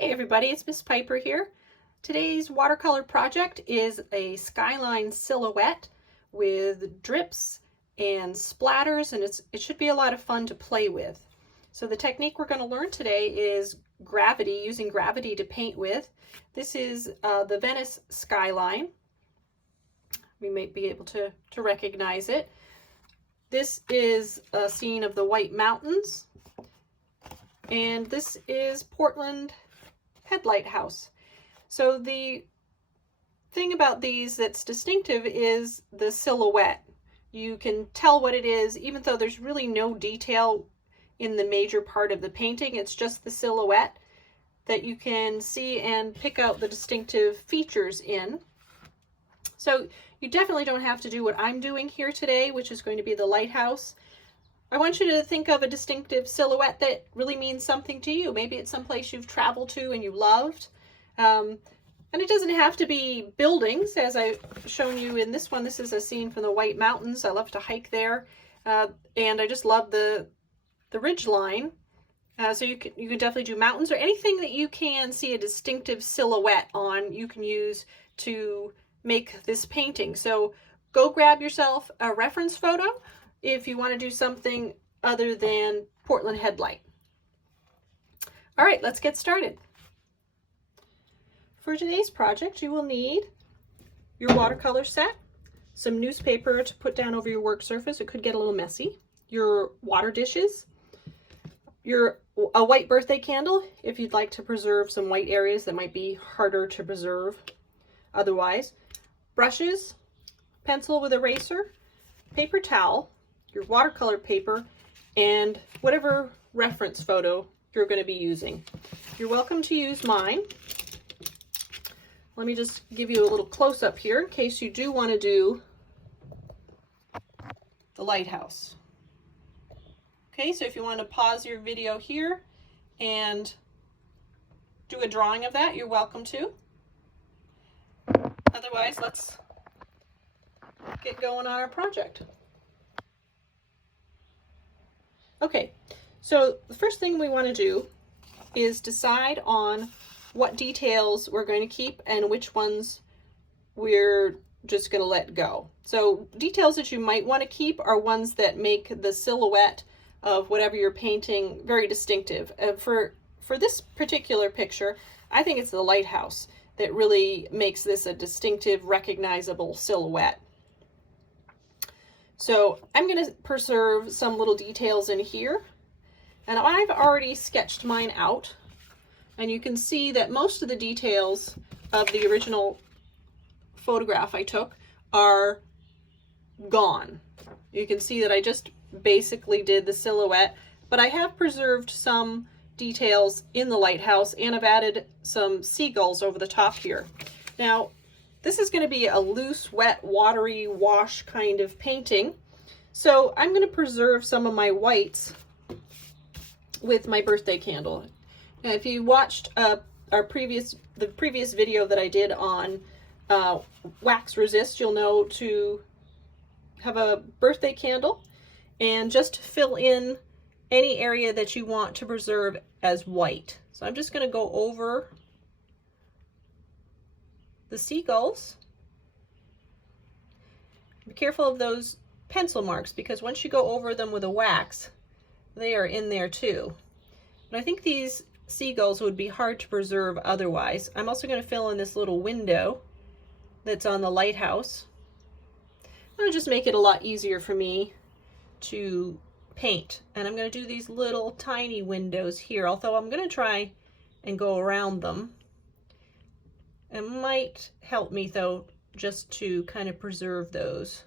Hey everybody, it's Miss Piper here. Today's watercolor project is a skyline silhouette with drips and splatters, and it should be a lot of fun to play with. So the technique we're going to learn today is gravity, using gravity to paint with. This is the Venice Skyline. We may be able to recognize it. This is a scene of the White Mountains, and this is Portland Lighthouse. So the thing about these that's distinctive is the silhouette. You can tell what it is, even though there's really no detail in the major part of the painting. It's just the silhouette that you can see and pick out the distinctive features in. So you definitely don't have to do what I'm doing here today, which is going to be the lighthouse. I want you to think of a distinctive silhouette that really means something to you. Maybe it's someplace you've traveled to and you loved. And it doesn't have to be buildings, as I've shown you in this one. This is a scene from the White Mountains. I love to hike there. And I just love the ridge line. So you can definitely do mountains, or anything that you can see a distinctive silhouette on, you can use to make this painting. So go grab yourself a reference photo if you want to do something other than Portland headlight. All right, let's get started. For today's project, you will need your watercolor set, some newspaper to put down over your work surface. It could get a little messy. Your water dishes, a white birthday candle if you'd like to preserve some white areas that might be harder to preserve otherwise, brushes, pencil with eraser, paper towel, your watercolor paper, and whatever reference photo you're going to be using. You're welcome to use mine. Let me just give you a little close-up here in case you do want to do the lighthouse. Okay, so if you want to pause your video here and do a drawing of that, you're welcome to. Otherwise, let's get going on our project. Okay, so the first thing we want to do is decide on what details we're going to keep and which ones we're just going to let go. So details that you might want to keep are ones that make the silhouette of whatever you're painting very distinctive. For this particular picture, I think it's the lighthouse that really makes this a distinctive, recognizable silhouette. So I'm going to preserve some little details in here, and I've already sketched mine out, and you can see that most of the details of the original photograph I took are gone. You can see that I just basically did the silhouette, but I have preserved some details in the lighthouse, and I've added some seagulls over the top here. Now, this is going to be a loose, wet, watery wash kind of painting. So I'm going to preserve some of my whites with my birthday candle. Now, if you watched the previous video that I did on wax resist, you'll know to have a birthday candle and just fill in any area that you want to preserve as white. So I'm just going to go over the seagulls. Be careful of those pencil marks, because once you go over them with a wax, they are in there too. But I think these seagulls would be hard to preserve otherwise. I'm also going to fill in this little window that's on the lighthouse. I'm going to just make it a lot easier for me to paint. And I'm going to do these little tiny windows here, although I'm going to try and go around them. It might help me, though, just to kind of preserve those.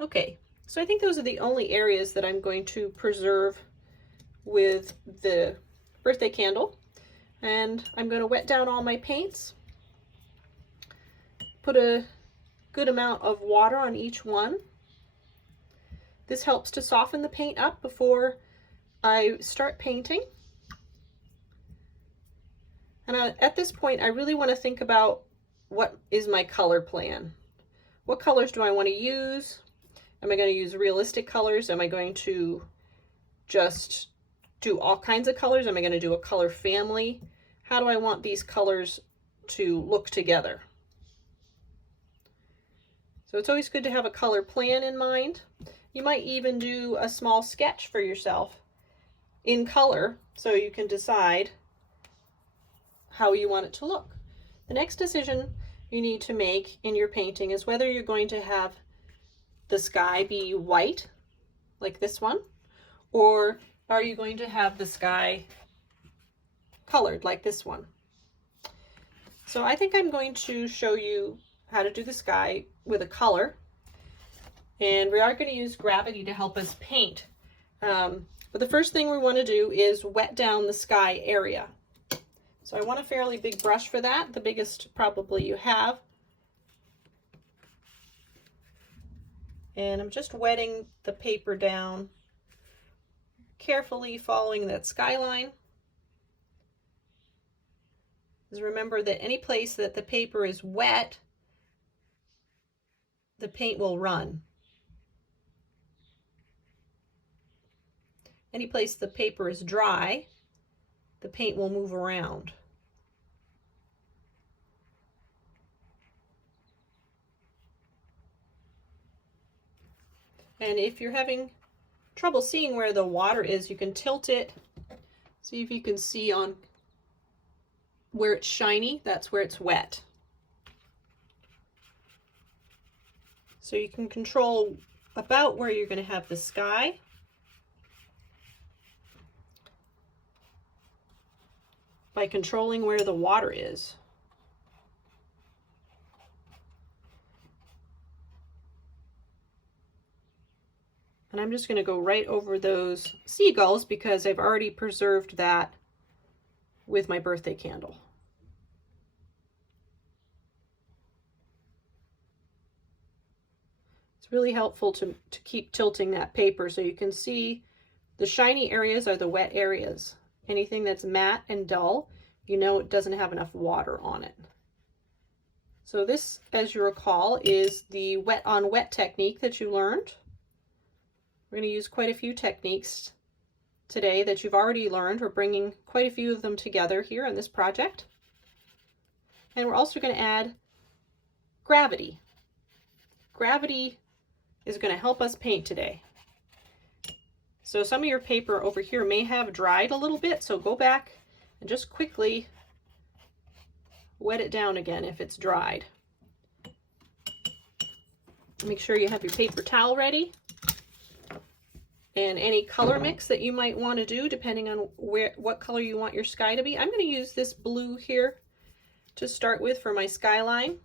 Okay, so I think those are the only areas that I'm going to preserve with the birthday candle. And I'm going to wet down all my paints. Put a good amount of water on each one. This helps to soften the paint up before I start painting. And at this point, I really want to think about what is my color plan. What colors do I want to use? Am I going to use realistic colors? Am I going to just do all kinds of colors? Am I going to do a color family? How do I want these colors to look together? So it's always good to have a color plan in mind. You might even do a small sketch for yourself in color so you can decide how you want it to look. The next decision you need to make in your painting is whether you're going to have the sky be white, like this one, or are you going to have the sky colored, like this one? So I think I'm going to show you how to do the sky with a color, and we are going to use gravity to help us paint. But the first thing we want to do is wet down the sky area. So I want a fairly big brush for that, the biggest probably you have. And I'm just wetting the paper down, carefully following that skyline. Just remember that any place that the paper is wet, the paint will run. Any place the paper is dry, the paint will move around. And if you're having trouble seeing where the water is, you can tilt it. See if you can see on where it's shiny, that's where it's wet. So you can control about where you're going to have the sky. By controlling where the water is. And I'm just going to go right over those seagulls because I've already preserved that with my birthday candle. It's really helpful to keep tilting that paper so you can see the shiny areas are the wet areas. Anything that's matte and dull, you know it doesn't have enough water on it. So this, as you recall, is the wet on wet technique that you learned. We're going to use quite a few techniques today that you've already learned. We're bringing quite a few of them together here in this project. And we're also going to add gravity. Gravity is going to help us paint today. So some of your paper over here may have dried a little bit, so go back and just quickly wet it down again if it's dried. Make sure you have your paper towel ready. And any color mix that you might want to do depending on what color you want your sky to be. I'm going to use this blue here to start with for my skyline.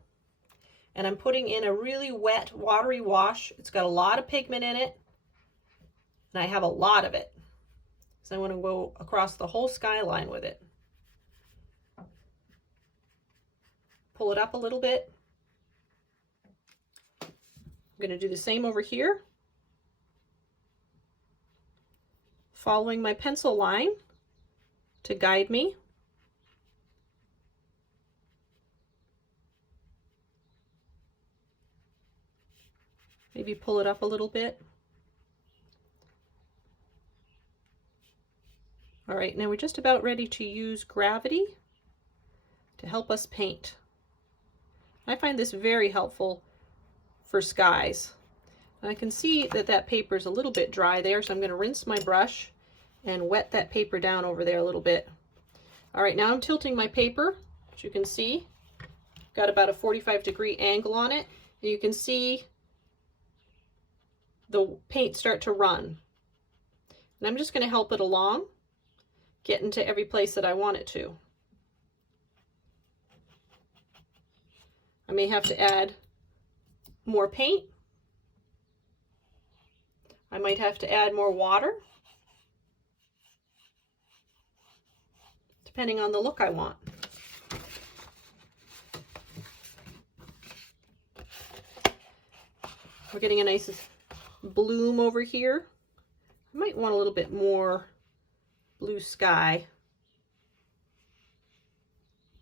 And I'm putting in a really wet, watery wash. It's got a lot of pigment in it. And I have a lot of it. So I want to go across the whole skyline with it. Pull it up a little bit. I'm going to do the same over here. Following my pencil line to guide me. Maybe pull it up a little bit. All right, now we're just about ready to use gravity to help us paint. I find this very helpful for skies. And I can see that that paper is a little bit dry there, so I'm going to rinse my brush and wet that paper down over there a little bit. All right, now I'm tilting my paper, as you can see. Got about a 45-degree angle on it. And you can see the paint start to run. And I'm just going to help it along, get into every place that I want it to. I may have to add more paint. I might have to add more water, depending on the look I want. We're getting a nice bloom over here. I might want a little bit more blue sky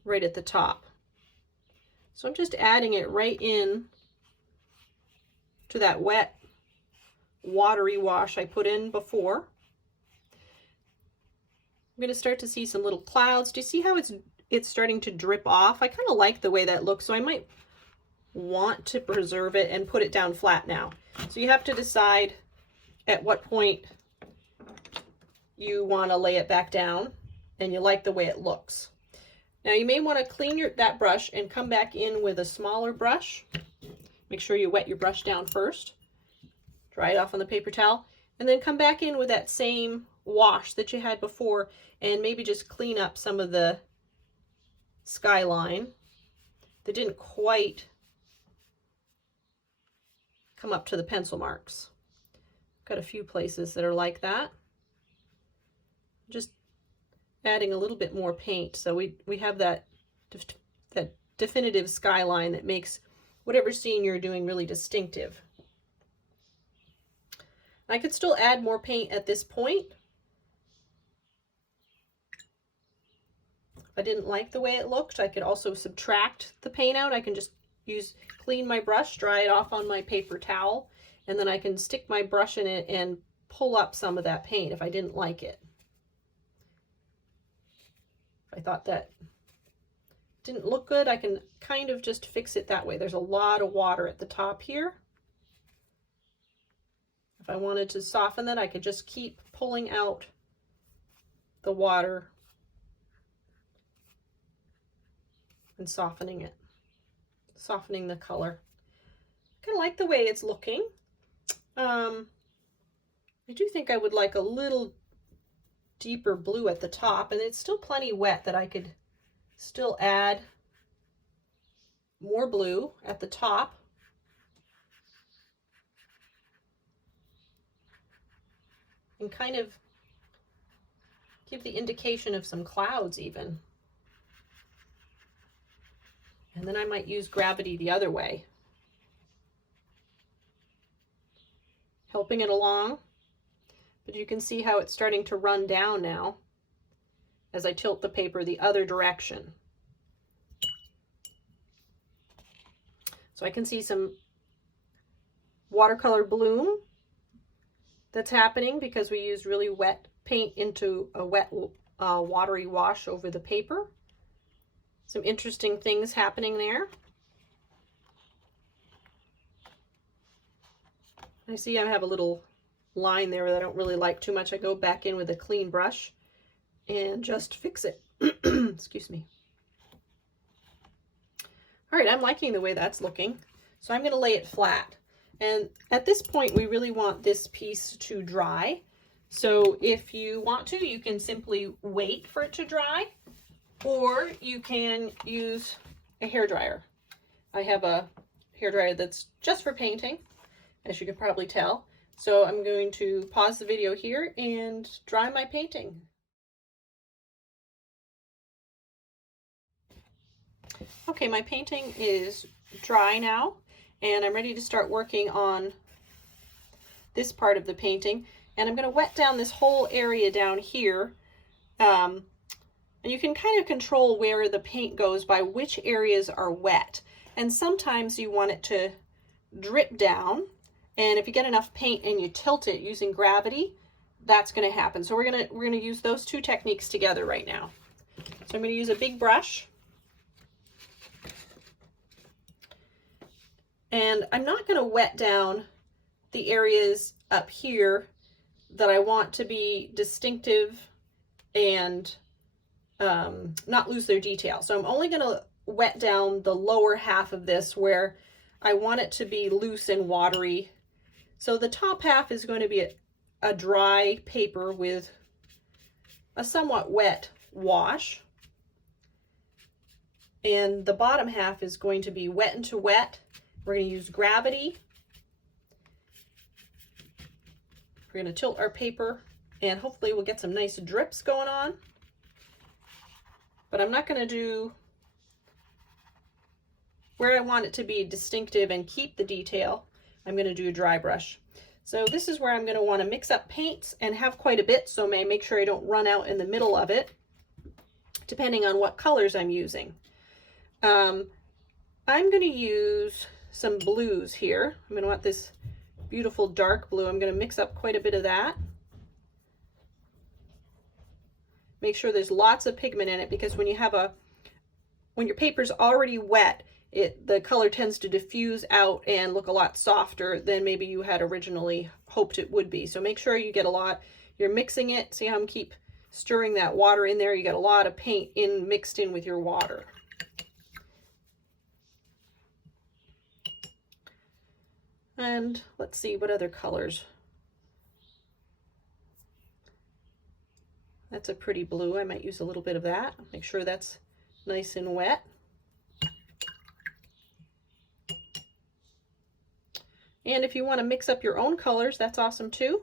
right at the top. So I'm just adding it right in to that wet watery wash I put in before. I'm going to start to see some little clouds. Do you see how it's starting to drip off? I kind of like the way that looks, so I might want to preserve it and put it down flat now. So you have to decide at what point you want to lay it back down and you like the way it looks. Now you may want to clean that brush and come back in with a smaller brush. Make sure you wet your brush down first. Dry it off on the paper towel, and then come back in with that same wash that you had before and maybe just clean up some of the skyline that didn't quite come up to the pencil marks. Got a few places that are like that. Just adding a little bit more paint so we have that definitive skyline that makes whatever scene you're doing really distinctive. I could still add more paint at this point. If I didn't like the way it looked, I could also subtract the paint out. I can just clean my brush, dry it off on my paper towel, and then I can stick my brush in it and pull up some of that paint if I didn't like it. If I thought that didn't look good, I can kind of just fix it that way. There's a lot of water at the top here. If I wanted to soften that, I could just keep pulling out the water and softening it, softening the color. I kind of like the way it's looking. I do think I would like a little deeper blue at the top, and it's still plenty wet that I could still add more blue at the top. And kind of give the indication of some clouds even. And then I might use gravity the other way, helping it along. But you can see how it's starting to run down now as I tilt the paper the other direction. So I can see some watercolor bloom that's happening because we used really wet paint into a wet watery wash over the paper. Some interesting things happening there. I see I have a little line there that I don't really like too much. I go back in with a clean brush and just fix it. Excuse me. All right, I'm liking the way that's looking. So I'm going to lay it flat. And at this point, we really want this piece to dry. So if you want to, you can simply wait for it to dry, or you can use a hairdryer. I have a hairdryer that's just for painting, as you can probably tell. So I'm going to pause the video here and dry my painting. Okay, my painting is dry now, and I'm ready to start working on this part of the painting. And I'm going to wet down this whole area down here. And you can kind of control where the paint goes by which areas are wet. And sometimes you want it to drip down. And if you get enough paint and you tilt it using gravity, that's going to happen. So we're going to use those two techniques together right now. So I'm going to use a big brush. And I'm not going to wet down the areas up here that I want to be distinctive and not lose their detail. So I'm only going to wet down the lower half of this where I want it to be loose and watery. So the top half is going to be a dry paper with a somewhat wet wash. And the bottom half is going to be wet into wet. We're going to use gravity. We're going to tilt our paper and hopefully we'll get some nice drips going on. But I'm not going to do where I want it to be distinctive and keep the detail. I'm going to do a dry brush. So this is where I'm going to want to mix up paints and have quite a bit, so I may make sure I don't run out in the middle of it, depending on what colors I'm using. I'm going to use some blues here. I'm going to want this beautiful dark blue. I'm going to mix up quite a bit of that. Make sure there's lots of pigment in it, because when your paper's already wet, the color tends to diffuse out and look a lot softer than maybe you had originally hoped it would be. So make sure you get a lot, you're mixing it. See how I'm keep stirring that water in there? You get a lot of paint mixed in with your water. And let's see what other colors. That's a pretty blue. I might use a little bit of that. Make sure that's nice and wet. And if you want to mix up your own colors, that's awesome too.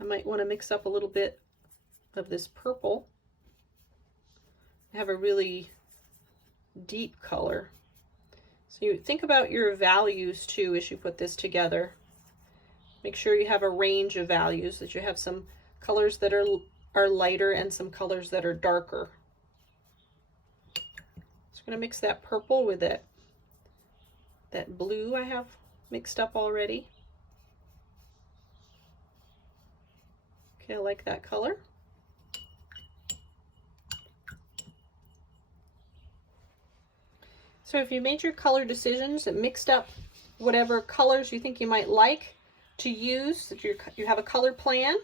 I might want to mix up a little bit of this purple. I have a really deep color. So you think about your values too as you put this together. Make sure you have a range of values, that you have some colors that are lighter and some colors that are darker. So I'm going to mix that purple with that blue I have mixed up already. Okay, I like that color. So if you made your color decisions and mixed up whatever colors you think you might like to use, that you have a color plan,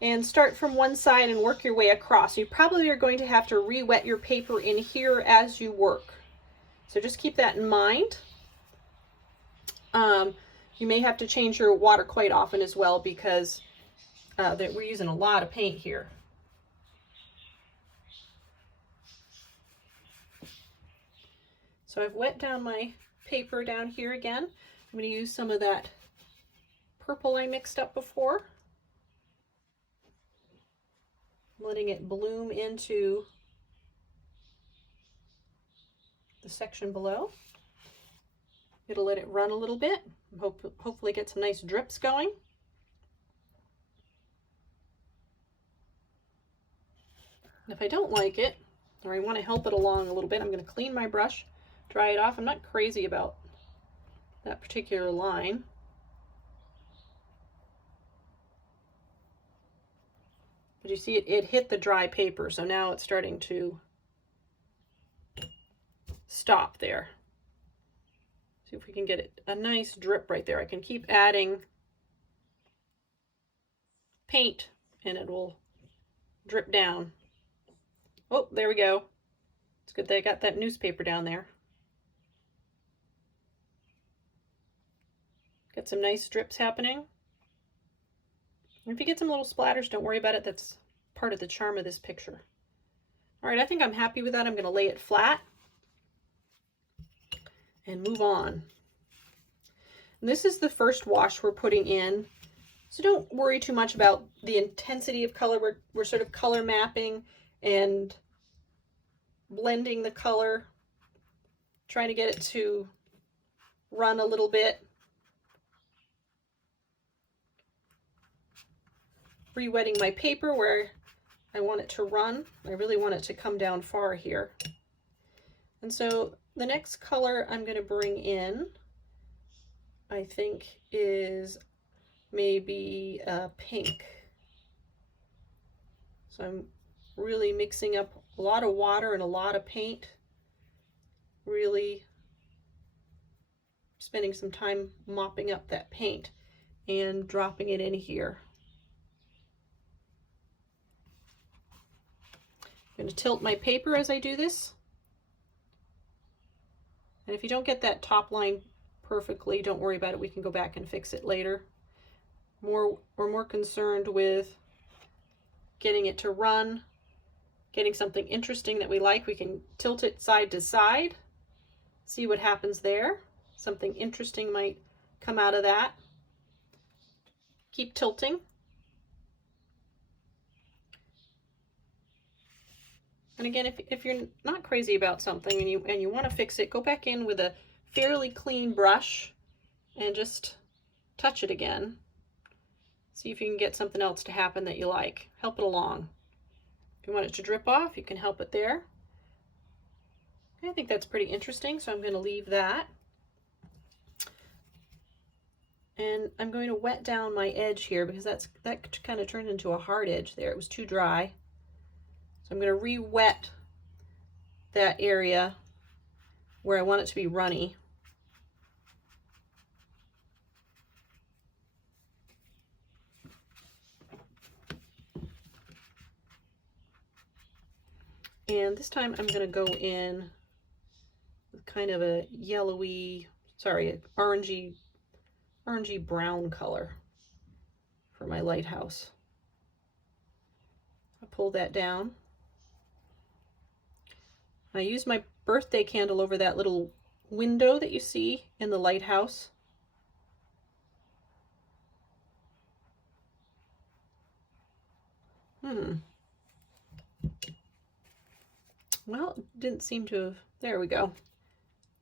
and start from one side and work your way across. You probably are going to have to re-wet your paper in here as you work. So just keep that in mind. You may have to change your water quite often as well, because we're using a lot of paint here. So I've wet down my paper down here again. I'm going to use some of that purple I mixed up before. I'm letting it bloom into the section below. It'll let it run a little bit. Hopefully get some nice drips going. And if I don't like it, or I want to help it along a little bit, I'm going to clean my brush, dry it off. I'm not crazy about that particular line. But you see it hit the dry paper, so now it's starting to stop there. See if we can get a nice drip right there. I can keep adding paint and it will drip down. Oh, there we go. It's good that I got that newspaper down there. Got some nice drips happening. And if you get some little splatters, don't worry about it. That's part of the charm of this picture. All right, I think I'm happy with that. I'm going to lay it flat and move on. And this is the first wash we're putting in, so don't worry too much about the intensity of color. We're sort of color mapping and blending the color, trying to get it to run a little bit. Re-wetting my paper where I want it to run. I really want it to come down far here. And so the next color I'm going to bring in, I think, is maybe pink. So I'm really mixing up a lot of water and a lot of paint. Really spending some time mopping up that paint and dropping it in here. I'm going to tilt my paper as I do this. And if you don't get that top line perfectly, don't worry about it. We can go back and fix it later. We're more concerned with getting it to run, getting something interesting that we like. We can tilt it side to side, see what happens there. Something interesting might come out of that. Keep tilting. And again, if you're not crazy about something and you want to fix it, go back in with a fairly clean brush and just touch it again. See if you can get something else to happen that you like. Help it along. If you want it to drip off, you can help it there. I think that's pretty interesting, so I'm going to leave that. And I'm going to wet down my edge here because that kind of turned into a hard edge there. It was too dry. So I'm going to re-wet that area where I want it to be runny. And this time I'm going to go in with kind of a yellowy, sorry, orangey brown color for my lighthouse. I pull that down. I use my birthday candle over that little window that you see in the lighthouse. Well, it didn't seem to have, there we go.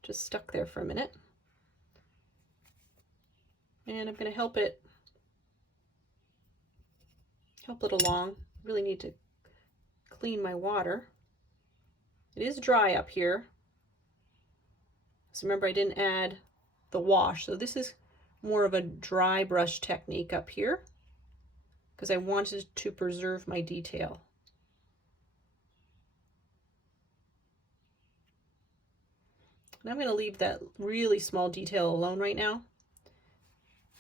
Just stuck there for a minute. And I'm going to help it along. Really need to clean my water. It is dry up here. So remember, I didn't add the wash. So this is more of a dry brush technique up here because I wanted to preserve my detail. And I'm going to leave that really small detail alone right now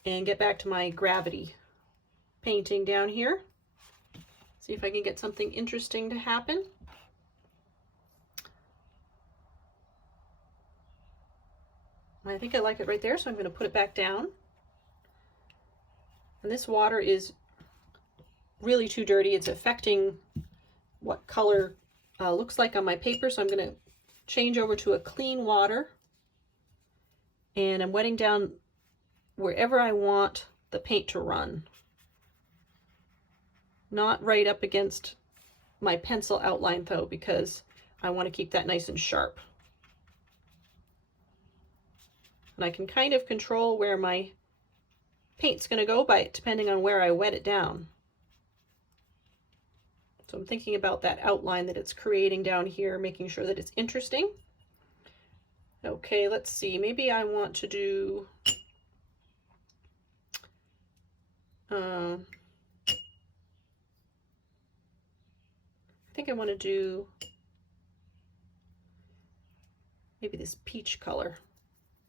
and get back to my gravity painting down here. See if I can get something interesting to happen. I think I like it right there, so I'm going to put it back down. And this water is really too dirty. It's affecting what color looks like on my paper, so I'm going to change over to a clean water. And I'm wetting down wherever I want the paint to run. Not right up against my pencil outline though, because I want to keep that nice and sharp. And I can kind of control where my paint's going to go by depending on where I wet it down. So I'm thinking about that outline that it's creating down here, making sure that it's interesting. Okay, let's see. Maybe I want to do I think I want to do maybe this peach color.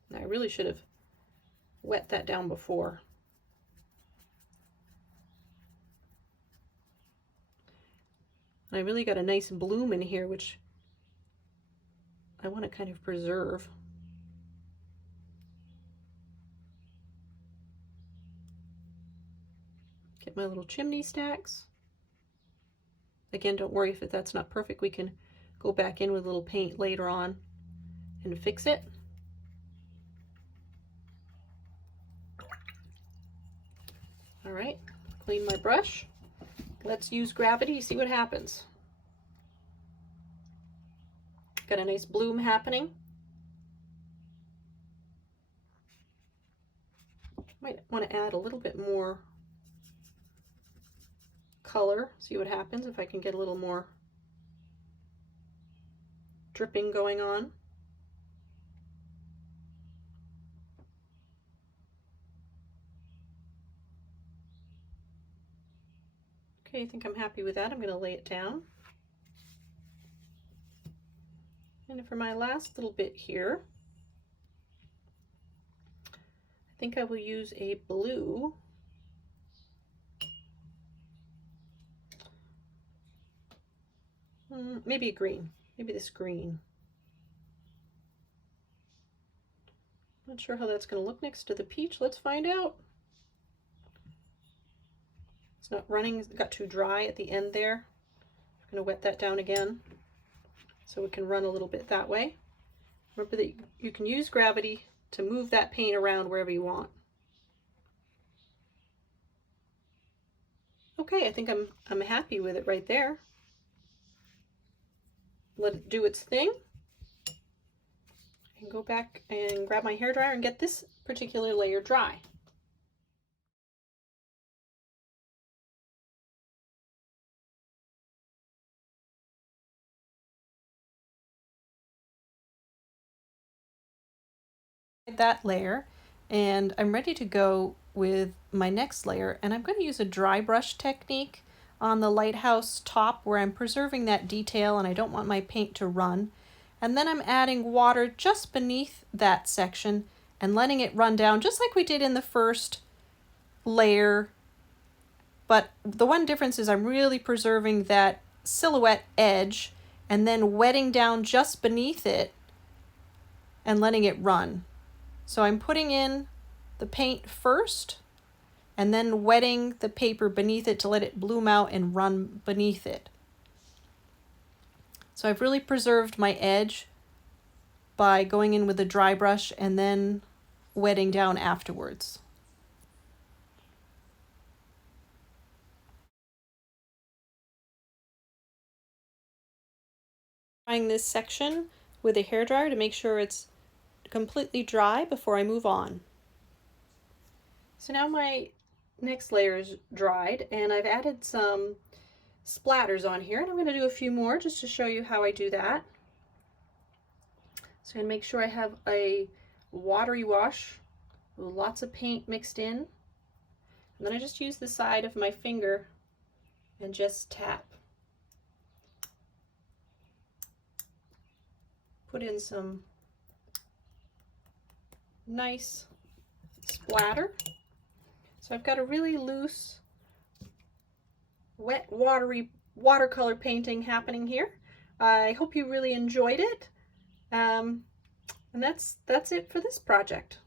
And I really should have wet that down before. And I really got a nice bloom in here, which I want to kind of preserve. Get my little chimney stacks. Again, don't worry if that's not perfect. We can go back in with a little paint later on and fix it. All right, clean my brush. Let's use gravity, see what happens. Got a nice bloom happening. Might want to add a little bit more color, see what happens if I can get a little more dripping going on. Okay, I think I'm happy with that. I'm going to lay it down. And for my last little bit here, I think I will use a blue. Maybe a green, maybe this green. Not sure how that's going to look next to the peach. Let's find out. It's not running, it got too dry at the end there. I'm going to wet that down again so it can run a little bit that way. Remember that you can use gravity to move that paint around wherever you want. Okay, I think I'm happy with it right there. Let it do its thing. And go back and grab my hairdryer and get this particular layer dry. That layer, and I'm ready to go with my next layer, and I'm going to use a dry brush technique on the lighthouse top where I'm preserving that detail and I don't want my paint to run. And then I'm adding water just beneath that section and letting it run down just like we did in the first layer. But the one difference is I'm really preserving that silhouette edge and then wetting down just beneath it and letting it run. So I'm putting in the paint first and then wetting the paper beneath it to let it bloom out and run beneath it. So I've really preserved my edge by going in with a dry brush and then wetting down afterwards. Drying this section with a hairdryer to make sure it's completely dry before I move on. So now my next layer is dried and I've added some splatters on here, and I'm going to do a few more just to show you how I do that. So I'm going to make sure I have a watery wash with lots of paint mixed in, and then I just use the side of my finger and just tap. Put in some nice splatter. So I've got a really loose, wet, watery watercolor painting happening here. I hope you really enjoyed it. And that's it for this project.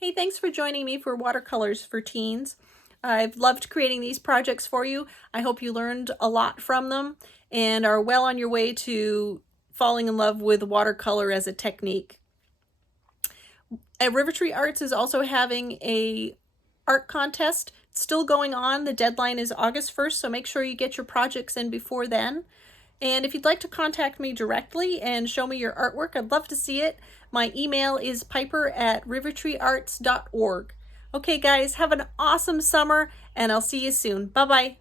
Hey, thanks for joining me for Watercolors for Teens. I've loved creating these projects for you. I hope you learned a lot from them and are well on your way to falling in love with watercolor as a technique. River Tree Arts is also having a art contest. It's still going on. The deadline is August 1st, so make sure you get your projects in before then. And if you'd like to contact me directly and show me your artwork, I'd love to see it. My email is piper@rivertreearts.org. Okay, guys, have an awesome summer, and I'll see you soon. Bye-bye.